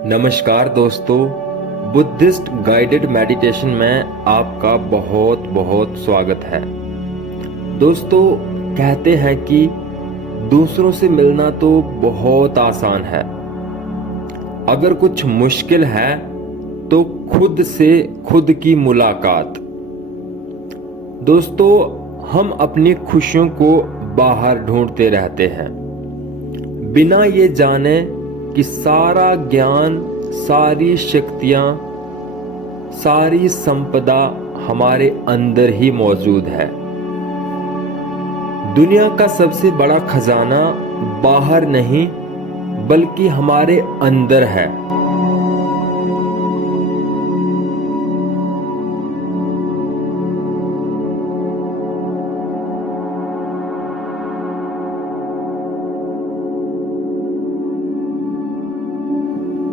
नमस्कार दोस्तों, Buddhist guided meditation में आपका बहुत बहुत स्वागत है। दोस्तों, कहते हैं कि दूसरों से मिलना तो बहुत आसान है। अगर कुछ मुश्किल है तो खुद से खुद की मुलाकात। दोस्तों, हम अपनी खुशियों को बाहर ढूंढते रहते हैं, बिना ये जाने कि सारा ज्ञान, सारी शक्तियां, सारी संपदा हमारे अंदर ही मौजूद है। दुनिया का सबसे बड़ा खजाना बाहर नहीं बल्कि हमारे अंदर है।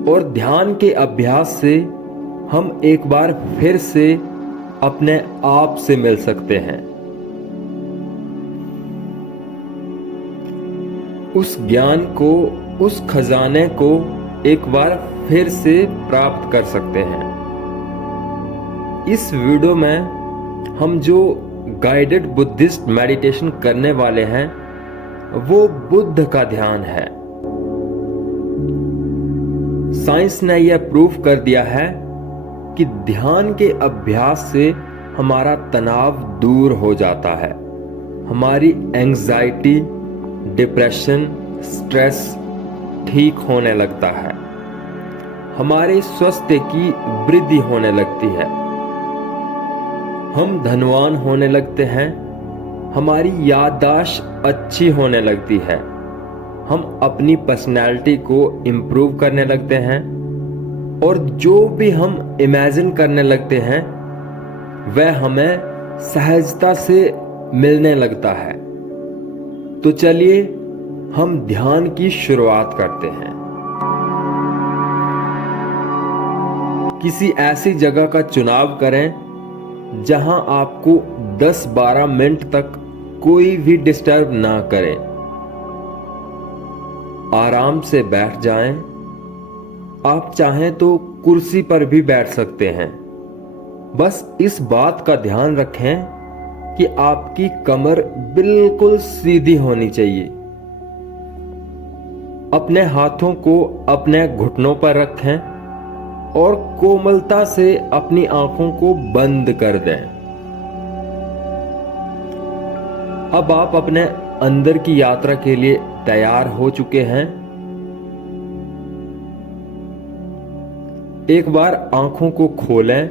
और ध्यान के अभ्यास से हम एक बार फिर से अपने आप से मिल सकते हैं। उस ज्ञान को, उस खजाने को एक बार फिर से प्राप्त कर सकते हैं। इस वीडियो में हम जो गाइडेड बुद्धिस्ट मेडिटेशन करने वाले हैं वो बुद्ध का ध्यान है। साइंस ने यह प्रूव कर दिया है कि ध्यान के अभ्यास से हमारा तनाव दूर हो जाता है, हमारी एंजाइटी, डिप्रेशन, स्ट्रेस ठीक होने लगता है, हमारे स्वास्थ्य की वृद्धि होने लगती है, हम धनवान होने लगते हैं, हमारी याददाश्त अच्छी होने लगती है, हम अपनी पर्सनैलिटी को इम्प्रूव करने लगते हैं और जो भी हम इमेजिन करने लगते हैं वह हमें सहजता से मिलने लगता है। तो चलिए हम ध्यान की शुरुआत करते हैं। किसी ऐसी जगह का चुनाव करें जहां आपको 10-12 मिनट तक कोई भी डिस्टर्ब ना करे। आराम से बैठ जाएं। आप चाहें तो कुर्सी पर भी बैठ सकते हैं। बस इस बात का ध्यान रखें कि आपकी कमर बिल्कुल सीधी होनी चाहिए। अपने हाथों को अपने घुटनों पर रखें और कोमलता से अपनी आंखों को बंद कर दें। अब आप अपने अंदर की यात्रा के लिए तैयार हो चुके हैं। एक बार आंखों को खोलें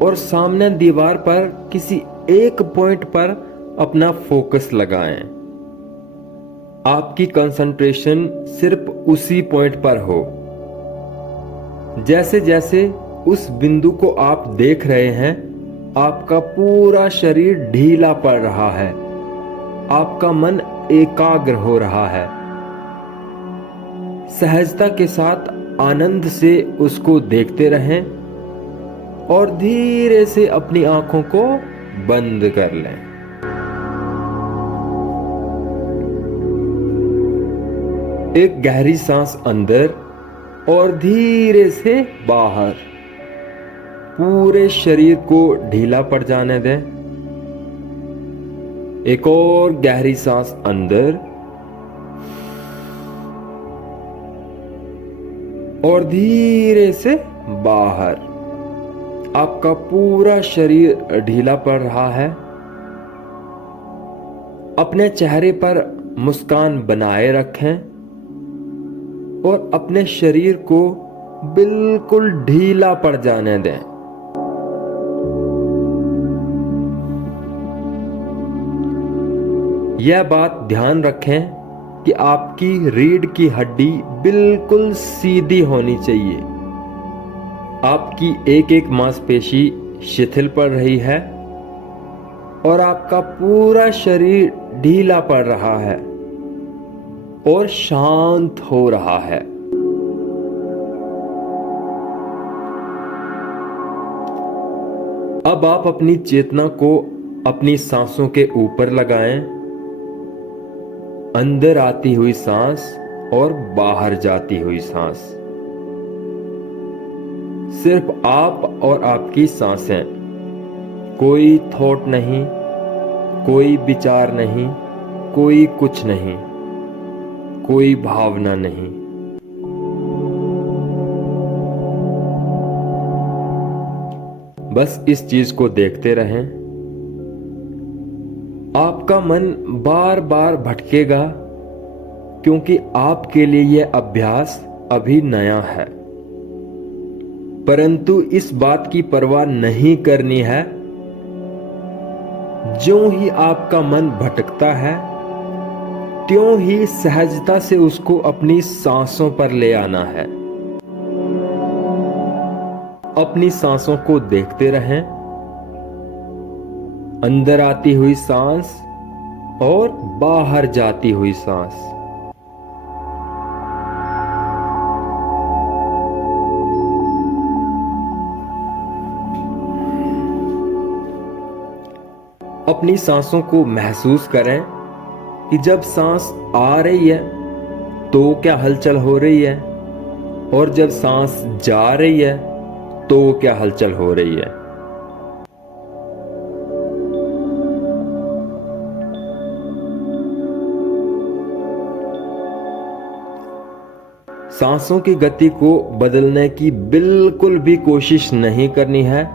और सामने दीवार पर किसी एक पॉइंट पर अपना फोकस लगाएं। आपकी कंसंट्रेशन सिर्फ उसी पॉइंट पर हो। जैसे जैसे उस बिंदु को आप देख रहे हैं, आपका पूरा शरीर ढीला पड़ रहा है, आपका मन एकाग्र हो रहा है। सहजता के साथ आनंद से उसको देखते रहें और धीरे से अपनी आंखों को बंद कर लें। एक गहरी सांस अंदर और धीरे से बाहर। पूरे शरीर को ढीला पड़ जाने दें। एक और गहरी सांस अंदर और धीरे से बाहर। आपका पूरा शरीर ढीला पड़ रहा है। अपने चेहरे पर मुस्कान बनाए रखें और अपने शरीर को बिल्कुल ढीला पड़ जाने दें। यह बात ध्यान रखें कि आपकी रीढ़ की हड्डी बिल्कुल सीधी होनी चाहिए। आपकी एक एक मांसपेशी शिथिल पड़ रही है और आपका पूरा शरीर ढीला पड़ रहा है और शांत हो रहा है। अब आप अपनी चेतना को अपनी सांसों के ऊपर लगाएं। अंदर आती हुई सांस और बाहर जाती हुई सांस। सिर्फ आप और आपकी सांसें। कोई थॉट नहीं, कोई विचार नहीं, कोई कुछ नहीं, कोई भावना नहीं। बस इस चीज को देखते रहें। आपका मन बार बार भटकेगा क्योंकि आपके लिए यह अभ्यास अभी नया है। परंतु इस बात की परवाह नहीं करनी है, ज्यों ही आपका मन भटकता है त्यों ही सहजता से उसको अपनी सांसों पर ले आना है। अपनी सांसों को देखते रहें, अंदर आती हुई सांस और बाहर जाती हुई सांस। अपनी सांसों को महसूस करें कि जब सांस आ रही है तो क्या हलचल हो रही है, और जब सांस जा रही है तो क्या हलचल हो रही है। सांसों की गति को बदलने की बिल्कुल भी कोशिश नहीं करनी है।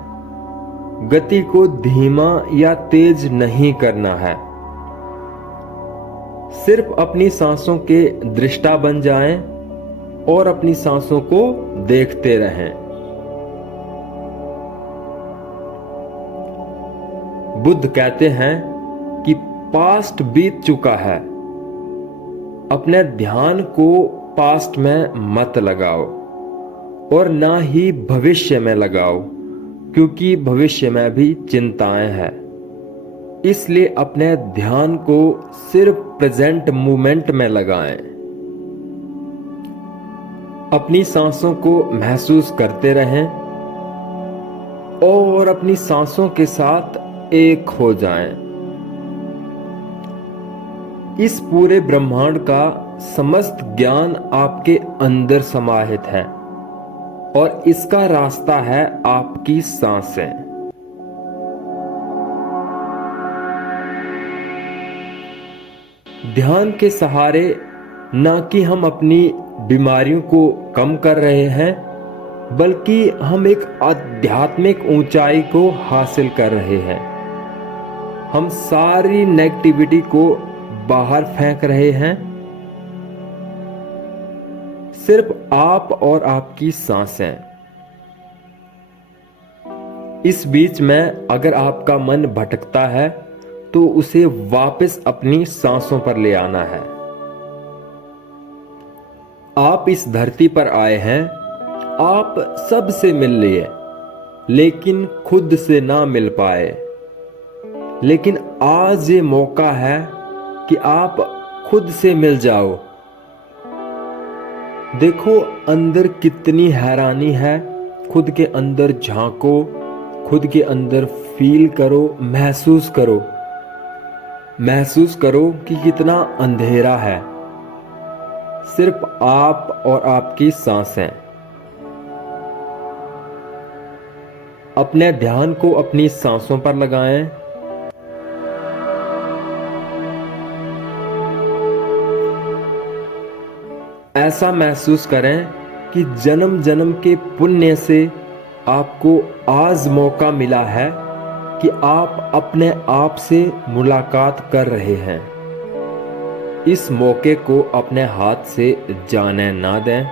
गति को धीमा या तेज नहीं करना है। सिर्फ अपनी सांसों के दृष्टा बन जाएं और अपनी सांसों को देखते रहें। बुद्ध कहते हैं कि पास्ट बीत चुका है। अपने ध्यान को पास्ट में मत लगाओ और ना ही भविष्य में लगाओ, क्योंकि भविष्य में भी चिंताएं हैं। इसलिए अपने ध्यान को सिर्फ प्रेजेंट मोमेंट में लगाएं। अपनी सांसों को महसूस करते रहें और अपनी सांसों के साथ एक हो जाएं। इस पूरे ब्रह्मांड का समस्त ज्ञान आपके अंदर समाहित है और इसका रास्ता है आपकी सांसें। ध्यान के सहारे ना कि हम अपनी बीमारियों को कम कर रहे हैं, बल्कि हम एक आध्यात्मिक ऊंचाई को हासिल कर रहे हैं। हम सारी नेगेटिविटी को बाहर फेंक रहे हैं। सिर्फ आप और आपकी सांसें। इस बीच में अगर आपका मन भटकता है तो उसे वापस अपनी सांसों पर ले आना है। आप इस धरती पर आए हैं, आप सबसे मिल लिए, लेकिन खुद से ना मिल पाए। लेकिन आज ये मौका है कि आप खुद से मिल जाओ। देखो अंदर कितनी हैरानी है। खुद के अंदर झांको, खुद के अंदर फील करो, महसूस करो। महसूस करो कि कितना अंधेरा है। सिर्फ आप और आपकी सांसें। अपने ध्यान को अपनी सांसों पर लगाएं। ऐसा महसूस करें कि जन्म जन्म के पुण्य से आपको आज मौका मिला है कि आप अपने आप से मुलाकात कर रहे हैं। इस मौके को अपने हाथ से जाने ना दें।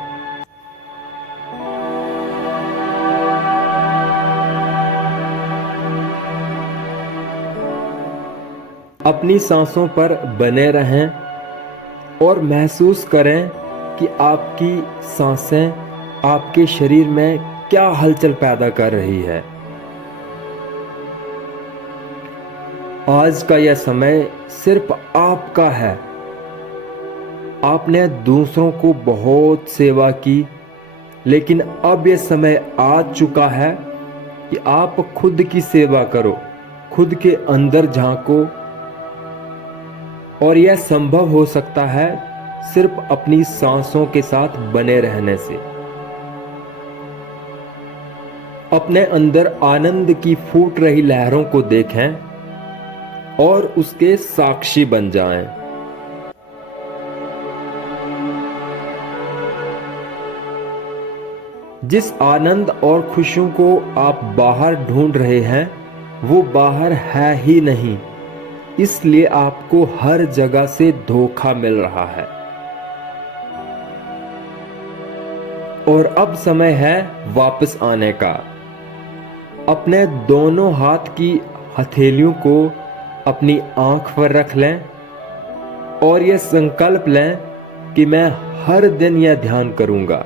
अपनी सांसों पर बने रहें और महसूस करें कि आपकी सांसें आपके शरीर में क्या हलचल पैदा कर रही है। आज का यह समय सिर्फ आपका है। आपने दूसरों को बहुत सेवा की, लेकिन अब यह समय आ चुका है कि आप खुद की सेवा करो, खुद के अंदर झांको। और यह संभव हो सकता है सिर्फ अपनी सांसों के साथ बने रहने से। अपने अंदर आनंद की फूट रही लहरों को देखें और उसके साक्षी बन जाएं। जिस आनंद और खुशियों को आप बाहर ढूंढ रहे हैं वो बाहर है ही नहीं, इसलिए आपको हर जगह से धोखा मिल रहा है। और अब समय है वापस आने का। अपने दोनों हाथ की हथेलियों को अपनी आंख पर रख लें और यह संकल्प लें कि मैं हर दिन यह ध्यान करूंगा।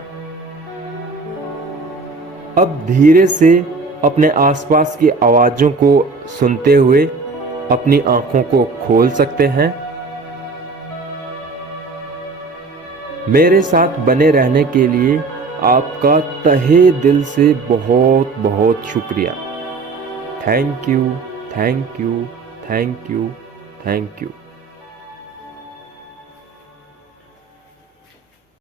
अब धीरे से अपने आसपास की आवाजों को सुनते हुए अपनी आंखों को खोल सकते हैं। मेरे साथ बने रहने के लिए आपका तहे दिल से बहुत बहुत शुक्रिया। Thank you, thank you, thank you, thank you.